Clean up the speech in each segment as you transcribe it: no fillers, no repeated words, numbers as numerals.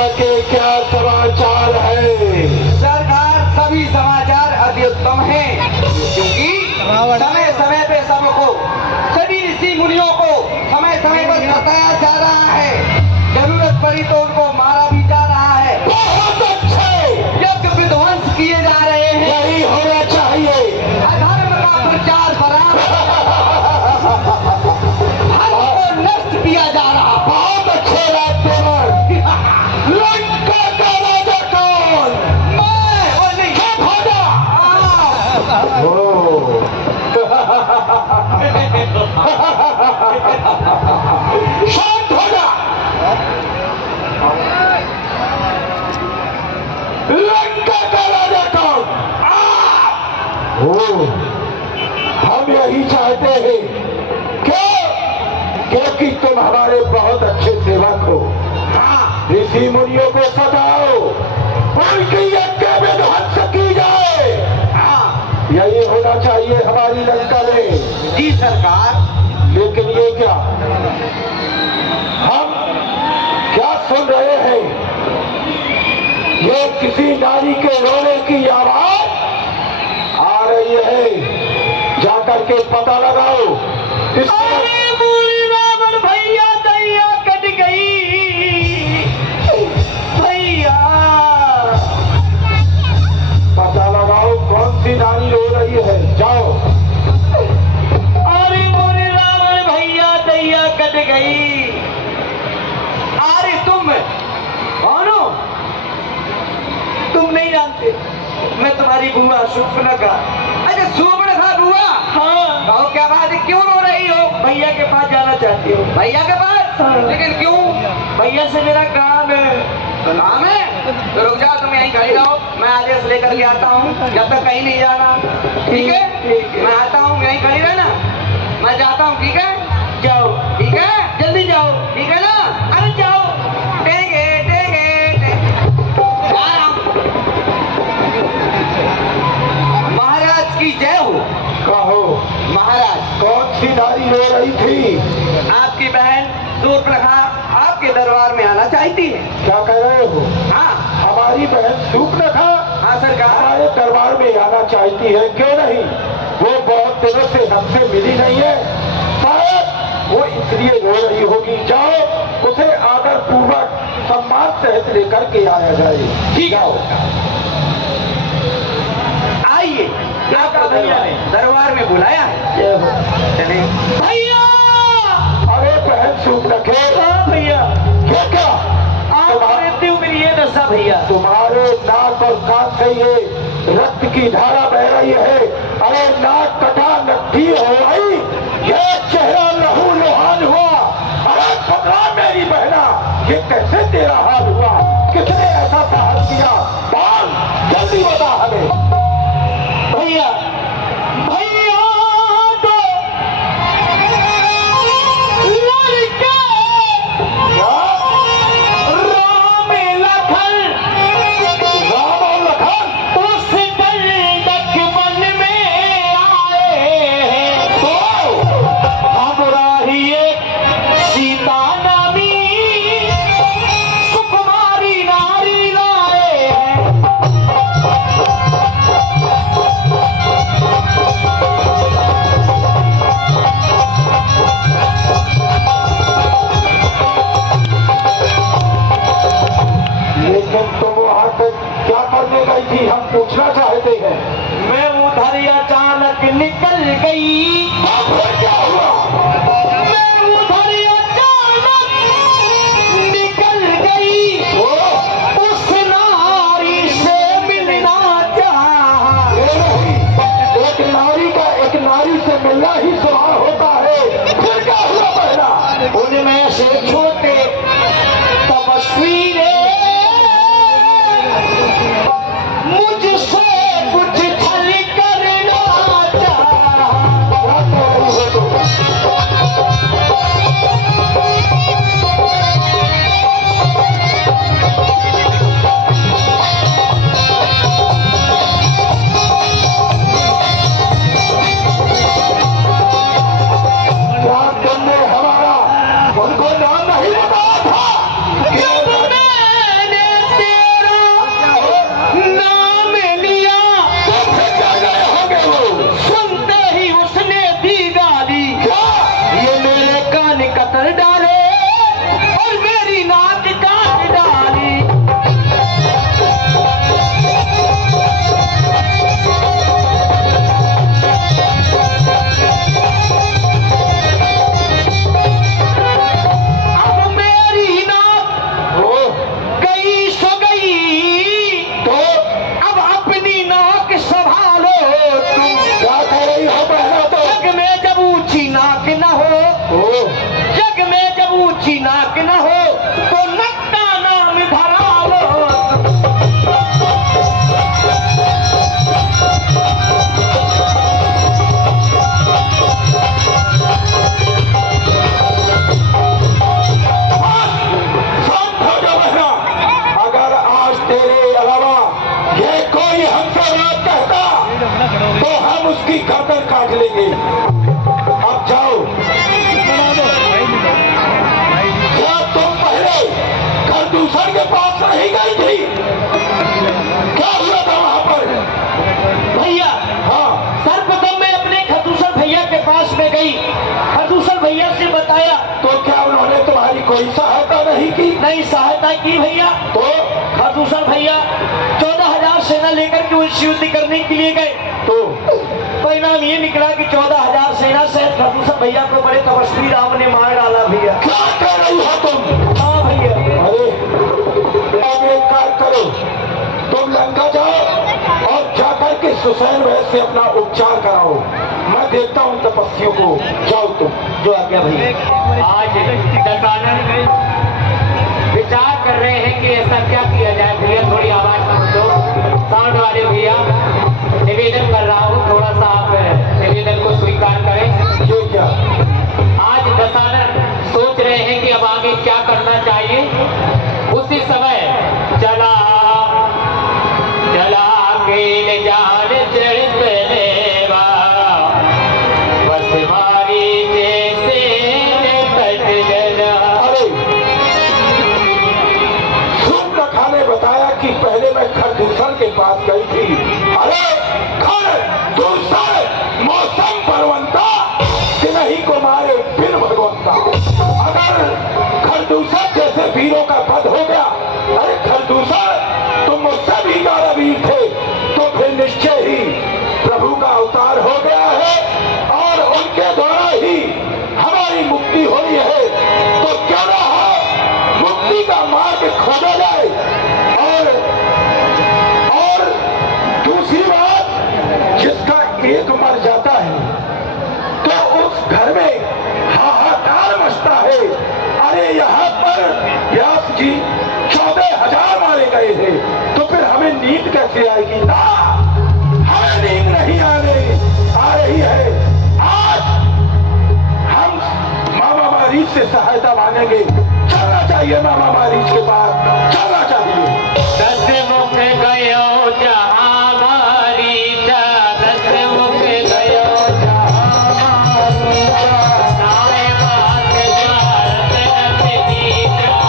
राजा के क्या समाचार है? सरकार सभी समाचार अति उत्तम है, क्योंकि समय समय पे सबको, सभी ऋषि मुनियों को समय समय पर सताया जा रहा है। जरूरत पड़ी तो उनको मारा भी जा रहा है। बहुत अच्छे, यज्ञ विध्वंस किए जा रहे हैं। यही होना चाहिए। अधर्म का प्रचार को नष्ट किया जा रहा। बहुत अच्छे राजकुमार। लंका का राजा कौन? मैं और नहीं चुप हो जा। शांत हो जा। लंका का राजा कौन? हम यही चाहते हैं। क्यों? क्योंकि तुम हमारे बहुत अच्छे सेवक हो। ऋषि मुनियों को सताओ, उनकी यज्ञ विध्वंस की जाए। यही होना चाहिए हमारी लंका में। जी सरकार। लेकिन ये क्या, हम क्या सुन रहे हैं? ये किसी नारी के रोने की आवाज आ रही है। जाकर के पता लगाओ। रावण भैया दैया कट गई। भैया पता लगाओ कौन सी नारी रो रही है। जाओ। अरे मोरे रावण भैया दैया कट गई। अरे तुम कौन हो? तुम नहीं जानते, मैं तुम्हारी बुआ शूर्पणखा। अरे शूर्पणखा बुआ? हाँ। कहो क्या बात है, क्यों रो रही हो? भैया के पास जाना चाहती हो? भैया के पास? हाँ। लेकिन क्यों? भैया से मेरा काम है। काम है? तो रुक जाओ, तुम यहीं खड़ी रहो, मैं आदेश लेकर के आता हूँ। जब तक कहीं नहीं जाना, ठीक है? ठीक है। मैं आता हूँ, यहीं खड़ी रहना, मैं जाता हूँ, ठीक है? जाओ। ठीक है, जल्दी जाओ, ठीक है ना? अरे जाओ। टेंगे टेंगे जा रहा हूं। महाराज की जय हो। कहो महाराज, कौन सी नारी रो रही थी? आपकी बहन शूर्पणखा आपके दरबार में आना चाहती है। क्या कह रहे हो? हाँ। हमारी बहन शूर्पणखा हाँ सरकार। हमारे दरबार में आना चाहती है। क्यों नहीं? वो बहुत दिनों से हमसे मिली नहीं है। शायद वो इसलिए रो रही होगी। जाओ, उसे आदर पूर्वक सम्मान सहित लेकर के आया जाए। ठीक जाओ। आइए, आपका दरबार में बुलाया है। चले भैया। अरे बहन शूर्पणखा। हाँ भैया। ये क्या? ये दशा भैया, तुम्हारे नाक और कान से ये रक्त की धारा बह रही है। अरे नाक कटा नट्ठी हो गई, ये चेहरा लहू लुहान हुआ। अरे पकड़ा मेरी बहना, ये कैसे तेरा हाल हुआ? किसने ऐसा साहस किया? बोल, जल्दी बता हमें। भैया भैया तो लड़के क्या? राम लखन, राम और लखन उस दंडक वन में आए हैं। तो हमरा ही एक सीता नामी सुकुमारी नारी लाए हैं। लेकिन तुम वहां तक क्या करने गई थी, हम पूछना चाहते हैं। मैं उधर अचानक निकल गई। फिर क्या हुआ? मैं उधर अचानक निकल गई। उस नारी से मिलना चाहा। एक नारी का एक नारी से मिलना ही स्वभाव होता है। फिर क्या हुआ पहला? उनमें से छोटे तपस्वी ने मुझसे कुछ छल करना चाहा। क्या कह रही हो तुम? न हो तो नक्का नाम धरा लो। अगर आज तेरे अलावा ये कोई हमसे बात कहता तो हम उसकी गर्दन काट लेंगे। अब जाओ। क्या तुम पहले खरदूसर के पास नहीं गई थी? क्या हुआ था वहां पर? भैया हाँ, सर्वप्रथम मैं अपने खरदूसर भैया के पास में गई, खरदूसर भैया से बताया। तो क्या उन्होंने तुम्हारी कोई सहायता नहीं की? नहीं सहायता की भैया। तो खरदूसर भैया 14,000 सेना लेकर के उस युद्ध करने के लिए गए। तो परिणाम ये निकला कि 14,000 सेना से खरदूसर भैया को बड़े तपस्वी राम ने मार डाला भैया। क्या कह रही हो तुम? हाँ भैया। अरे अब एक कार्य करो, तुम लंका जाओ और जाकर के सुसैन वैद्य से अपना उपचार कराओ। मैं देखता हूँ तपस्वियों को। जाओ तुम। जो आज्ञा भैया। आज दशानन विचार कर रहे हैं कि ऐसा क्या किया जाए। भैया थोड़ी आवाज कम दो, साउंड वाले भैया। निवेदन कर रहा हूँ, थोड़ा सा आप निवेदन को स्वीकार करें। ये क्या? आज दशानन सोच रहे हैं कि अब आगे क्या करना चाहिए। उसी समय चला चला के जान चढ़ते लेवा, बस मारी जैसे कट जना। अरे सूर्यनखा ने बताया कि पहले मैं खरदूसर के पास गई थी। अरे खरदूसर मौसम परवंता नहीं को मारे बिन भगवंता। अगर खरदूसर जैसे वीरों का वध हो गया, अरे खरदूसर तुम मुझसे भी ज्यादा वीर थे, तो फिर निश्चय ही प्रभु का अवतार हो गया है और उनके द्वारा ही हमारी मुक्ति हुई है। तो क्या रहा, मुक्ति का मार्ग खोजा जाए। और दूसरी बात, जिसका एक मर जाता है तो उस घर में हाहाकार मचता है। अरे यहाँ पर व्यास जी 14,000 मारे गए हैं, तो फिर हमें नींद कैसे आएगी? ना, हमें नींद नहीं आ रही है। आज हम मामा मारीच से सहायता मांगेंगे। चलना चाहिए मामा मारीच के पास, चलना चाहिए। दस मुख गयो जहाँ मारीचा, दस मुख गयो जहाँ मारीचा। नाय बात जात नथी नाय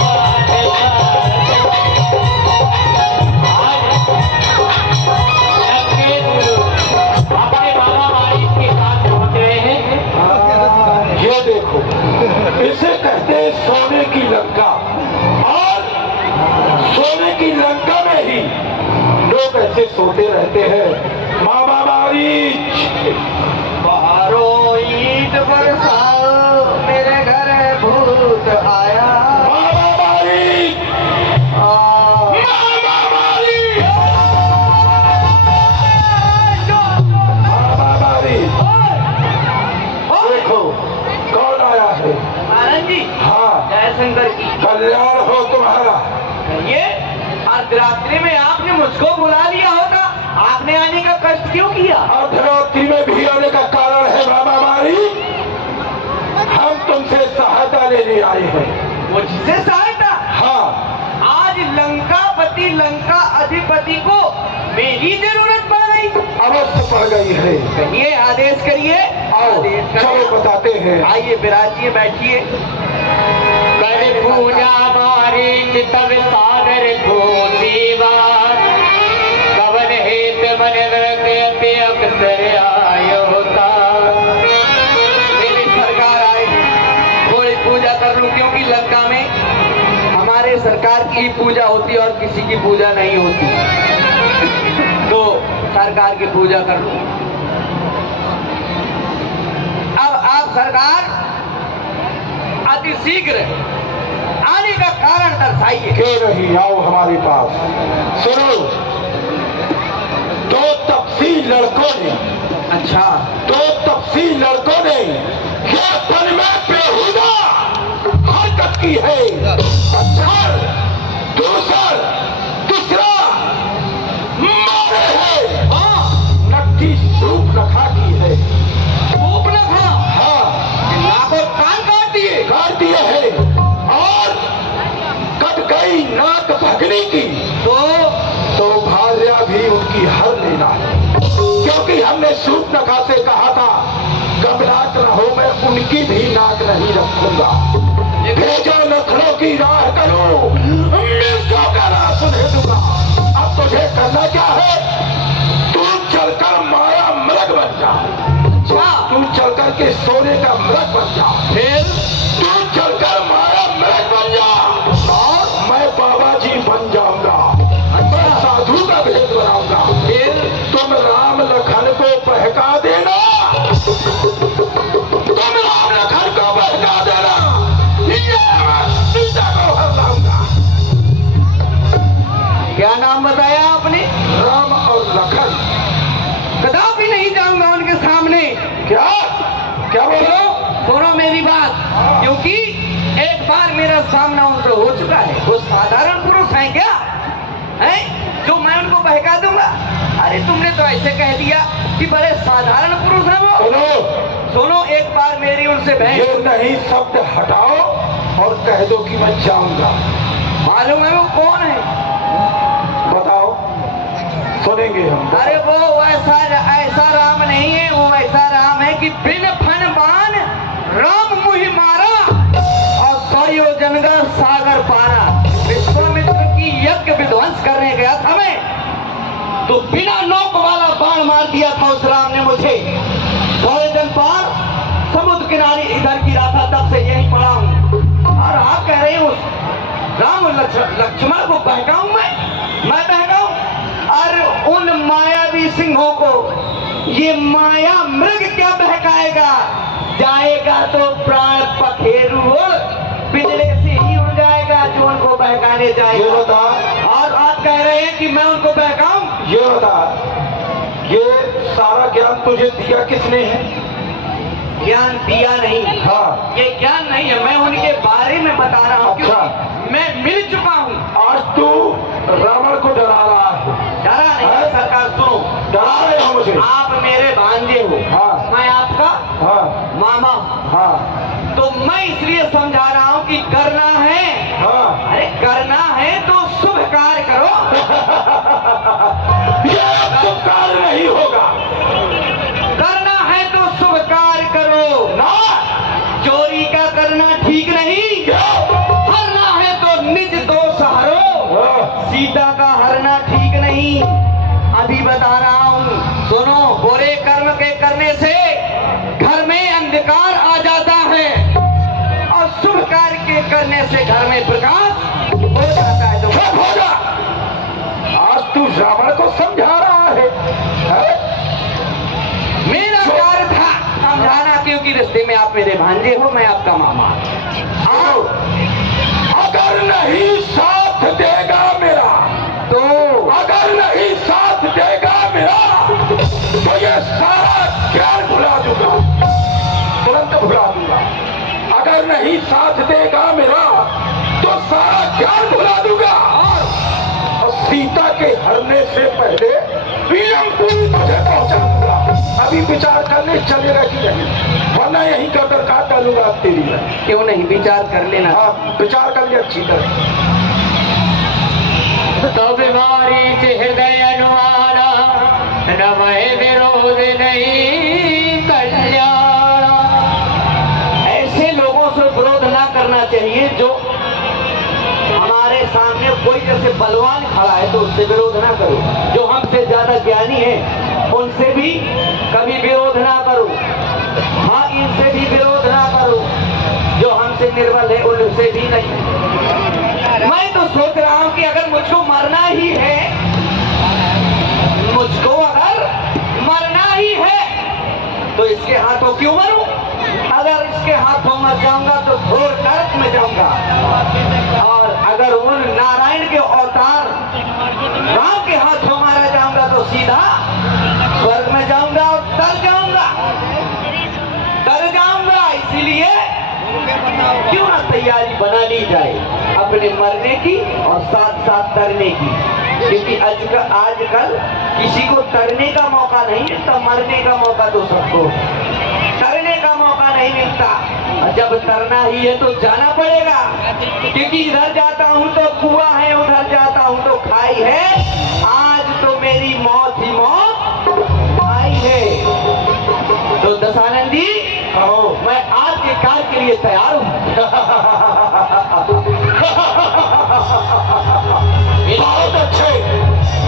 बात जात। लगे गुरु अपने मामा मारीच के साथ पहुंच रहे हैं। ये देखो, इसे कहते हैं सोने की लंका। और सोने की लंका में ही लोग ऐसे सोते रहते हैं। मामा मारीच बाहरो ईद बरसाओ, मेरे घर भूत आया। मामा मारीच, मामा मारीच, मामा मारीच। देखो कौन आया है। आनंद जी, हाँ, जय शंकर की। कल्याण हो तुम्हारा। ये अर्धरात्रि में आपने मुझको बुला लिया होगा, आपने आने का कष्ट क्यों किया? अर्धरात्रि में भी आने का कारण है मामा मारीच, हम तुमसे सहायता लेने आए हैं। मुझसे सहायता? हाँ, आज लंकापति लंका अधिपति को मेरी जरूरत पड़ गई। अवश्य पड़ गई है। कहिए, आदेश करिए। आओ आदेश करिए। चलो बताते हैं। आइए, विराजिए, बैठिए। कर पूजा मारीच तब सागर को दीवार, कवन हेत मन अति अवसर आयो होता। मेरी सरकार आए, थोड़ी पूजा कर लूं, क्योंकि लंका में हमारे सरकार की पूजा होती और किसी की पूजा नहीं होती। तो सरकार की पूजा कर लूं। अब आप सरकार अति शीघ्र आने का कारण दर्शाइए। क्यों नहीं, आओ हमारे पास। सुनो, दो तपसी लड़कों ने, अच्छा, दो तपसी लड़कों ने खेतन में बेहुदा हर की है। अक्षर दूसर तीसरा मारे है। नक्की सूर्पनखा की है। सूर्पनखा? हाँ, नाक और कान काट दिए है और कट गई नाक भगनी की। तो भार्या भी उनकी हर लेना है, क्योंकि हमने सूर्पनखा से कहा था घबराहट न हो, मैं उनकी भी नाक नहीं रखूंगा। भेजो नखरों की राह करूं, मिर्चों का रास उन्हें दूंगा। अब तुझे करना क्या है? तू चलकर माया मृग बन जा। तू चलकर के सोने का मृग बन जा। फिर तू चलकर माया मृग बन जा और मैं बाबा जी बन जाऊंगा। मैं साधु का भेद बनाऊंगा। फिर तुम राम लखन को बहका देना। तुम राम लखन को बहका देना। ये मैं सीता को हर लाऊंगा। क्या नाम बताया आपने? राम और लखन। कदापि नहीं जाऊंगा उनके सामने। क्या क्या बोलो? सुनो मेरी बात, क्योंकि एक बार मेरा सामना उनसे हो चुका है। वो साधारण पुरुष हैं क्या? हैं जो मैं उनको बहका दूंगा? अरे तुमने तो ऐसे कह दिया कि बड़े साधारण पुरुष हैं वो। सुनो एक बार मेरी उनसे बहस। ये नहीं शब्द हटाओ और कह दो कि मैं जाऊंगा। मालूम है वो कौन है? बताओ, सुनेंगे हम। अरे वो ऐसा राम नहीं है। वो ऐसा राम है कि बिन फन बाण राम मुहि मारा और 100 योजन का सागर पारा। विश्वामित्र की यज्ञ विध्वंस करने गया था मैं, तो बिना नोक वाला बाण मार दिया था उस राम ने मुझे। 100 योजन पार समुद्र किनारे इधर गिरा था, तब से यहीं पड़ा हूँ। और आप कह रहे हो राम लक्ष्मण को बहकाऊं? मैं बहकाऊं? और उन मायावी सिंहों को ये माया मृग क्या बहकाएगा? जाएगा तो प्राण पखेरु पिंजरे से ही उड़ जाएगा जो उनको बहकाने जाएगा। ये बता, और आप कह रहे हैं कि मैं उनको बहकाऊं? ये बता, ये सारा ज्ञान तुझे दिया किसने है? ज्ञान दिया नहीं। हाँ, ये ज्ञान नहीं है, मैं उनके बारे में बता रहा हूँ। अच्छा। क्योंकि मैं मिल चुका हूँ। आज तू रावण को डरा रहा है। डरा नहीं हाँ? सरकार, सुनो। डरा रहे हो मुझे? आप मेरे भांजे हो। हाँ। मैं आपका हाँ मामा। हाँ तो मैं इसलिए समझा रहा हूँ कि करना है। हाँ। अरे करना है तो शुभ कार्य करो। ये शुभ कार्य नहीं होगा। करना है तो शुभ कार्य करो ना, चोरी का करना ठीक नहीं। हरना है तो निज दोष हरो, सीता का हरना ठीक नहीं। अभी बता रहा हूँ, सुनो। बुरे कर्म के करने से घर में अंधकार आ जाता है और शुभ कार्य के करने से घर में प्रकाश हो जाता है। तो सब होगा। आज तू रावण को समझा रहा है? मेरा कार्य था समझाना, क्योंकि रिश्ते में आप मेरे भांजे हो, मैं आपका मामा। आओ, अगर नहीं साथ देगा मेरा, तो अगर नहीं साथ देगा मेरा, तो ये सारा ज्ञान भुला दूंगा, तुरंत भुला दूंगा। अगर नहीं साथ देगा मेरा तो सारा ज्ञान भुला दूंगा और सीता के हरने से पहले पीएमपुरी तुझे पहुंचा दूंगा। अभी विचार करने चलेगा कि नहीं, वरना यही कर काट डालूंगा तेरी में। क्यों नहीं विचार कर लेना? हाँ, विचार कर लिया अच्छी तरह। तो बीमारी से हृदय अनुमाना न वह विरोध नहीं कल्याण। ऐसे लोगों से विरोध ना करना चाहिए जो हमारे सामने कोई जैसे बलवान खड़ा है तो उससे विरोध ना करो। जो हमसे ज्यादा ज्ञानी है उनसे भी कभी विरोध ना करो। हाँ, इनसे भी विरोध ना करो। जो हमसे निर्बल है उनसे भी नहीं। मैं तो सोच रहा हूँ कि अगर मुझको मरना ही है, मुझको अगर मरना ही है तो इसके हाथों क्यों मरूं? अगर इसके हाथों मर जाऊंगा तो घोर नरक में जाऊंगा, और अगर उन नारायण के अवतार राम के हाथों मारा जाऊंगा तो सीधा स्वर्ग में जाऊंगा और तर जाऊंगा। इसीलिए क्यों ना तैयारी बना ली जाए अपने मरने की और साथ साथ तरने की, क्योंकि आजकल किसी को तरने का मौका नहीं मिलता, मरने का मौका तो सबको, तरने का मौका नहीं मिलता। और जब तरना ही है तो जाना पड़ेगा, क्योंकि इधर जाता हूँ तो कुआं है, उधर जाता हूँ तो खाई है। आज तो मेरी मौत ही मौत आई है। तो दशानंदी कहो। मैं आपके कार्य के लिए तैयार हूँ। बहुत अच्छे।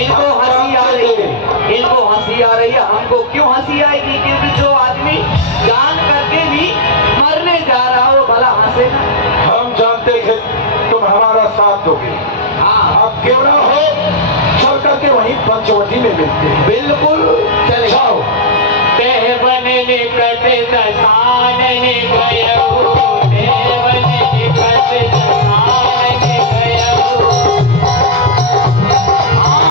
इनको हंसी आ रही है, इनको हंसी आ रही है। हमको क्यों हंसी आएगी? क्योंकि जो आदमी जान करके भी मरने जा रहा हो भला हंसेगा। हम जानते थे तुम हमारा साथ दोगे। हाँ अब क्यों ना हो, चल करके वहीं पंचवटी में मिलते हैं। बिल्कुल, चले जाओ। देह बन निकट दशानन गयो